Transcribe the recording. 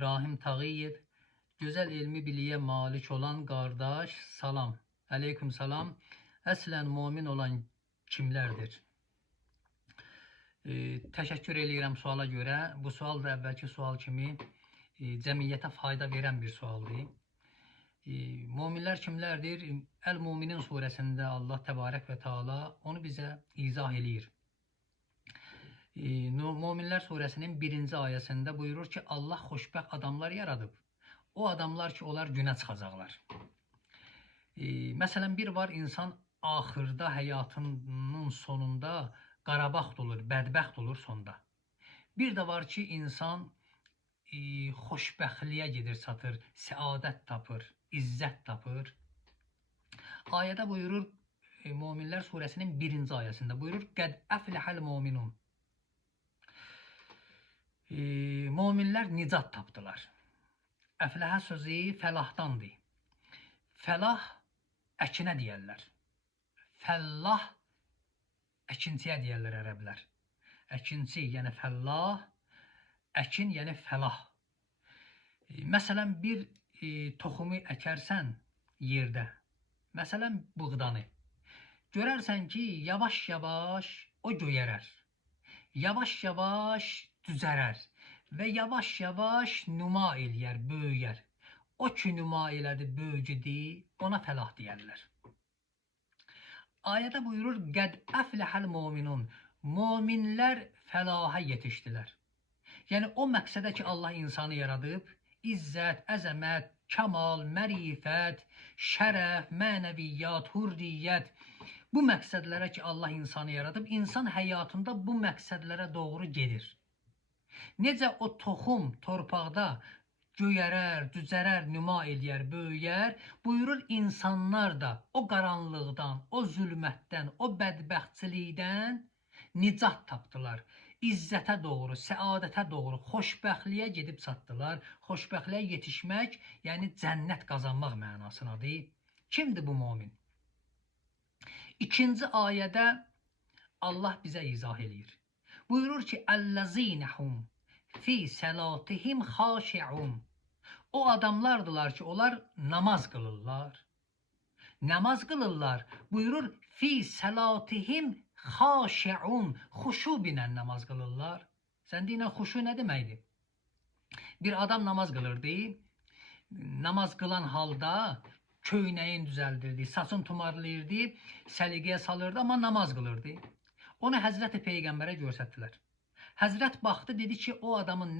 Rahim Tağıyev, gözəl elmi biliyə malik olan qardaş, salam. Aleyküm salam. Əslən mümin olan kimlərdir? Təşəkkür edirəm suala görə. Bu sual da əvvəlki sual kimi cəmiyyətə fayda verən bir sualdır. Müminlər kimlərdir? Əl-Müminin surəsində Allah Təbarək və Teala onu bizə izah eləyir. Müminlər surəsinin 1-ci ayəsində buyurur ki, Allah xoşbəxt adamlar yaradıb. O adamlar ki, onlar günə çıxacaqlar. Məsələn, bir var insan axırda həyatının sonunda qarabaxt olur, bədbəxt olur sonda. Bir də var ki, insan xoşbəxtliyə gedir, çatır, səadət tapır, izzət tapır. Ayədə buyurur, Müminlər surəsinin 1-ci ayəsində buyurur, Qəd əfləhəl müminun. Müminlər nicat tapdılar. Əfləhə sözü fəlahdandır. Fəlah əkinə deyərlər. Fəllah əkinçiyə deyərlər ərəblər. Əkinçi, yəni fəllah, əkin, yəni fəlah. Məsələn, bir toxumu əkərsən yerdə, məsələn, buğdanı, görərsən ki, yavaş-yavaş o göyərər, yavaş-yavaş düzərər və yavaş-yavaş nüma eləyər, böyüyər. O ki, nüma elədi, böyüdü, ona fəlah deyərlər. Ayədə buyurur, Qəd əfləhəl müminun. Müminlər fəlaha yetişdilər. Yəni, o məqsədə ki, Allah insanı yaradıb, izzət, əzəmət, kəmal, mərifət, şərəf, mənəviyyat, hürriyyət, bu məqsədlərə ki, Allah insanı yaradıb, insan həyatında bu məqsədlərə doğru gedir. Necə o toxum torpaqda göyərər, düzərər, nüma eləyər, böyüyər, buyurur insanlar da o qaranlıqdan, o zülmətdən, o bədbəxtçilikdən nicat tapdılar. İzzətə doğru, səadətə doğru, xoşbəxtliyə gedib çatdılar. Xoşbəxtliyə yetişmək, yəni cənnət qazanmaq mənasınadır. Kimdir bu mümin? 2-ci ayədə Allah bizə izah eləyir. Buyurur ki, Əl-ləzinəhum fi səlatihim xaşi'un. O adamlardılar ki, onlar namaz qılırlar. Namaz qılırlar. Buyurur, fi səlatihim xaşi'un. Xuşu ilə namaz qılırlar. Sən deyinən xuşu nə deməkdir? Bir adam namaz qılırdı. Namaz qılan halda köynəyin düzəldirdi, saçın tumarlayırdı, səliqəyə salırdı, amma namaz qılırdı. Onu Həzrəti Peyğəmbərə göstərdilər. Həzrət baxdı, dedi ki, o adamın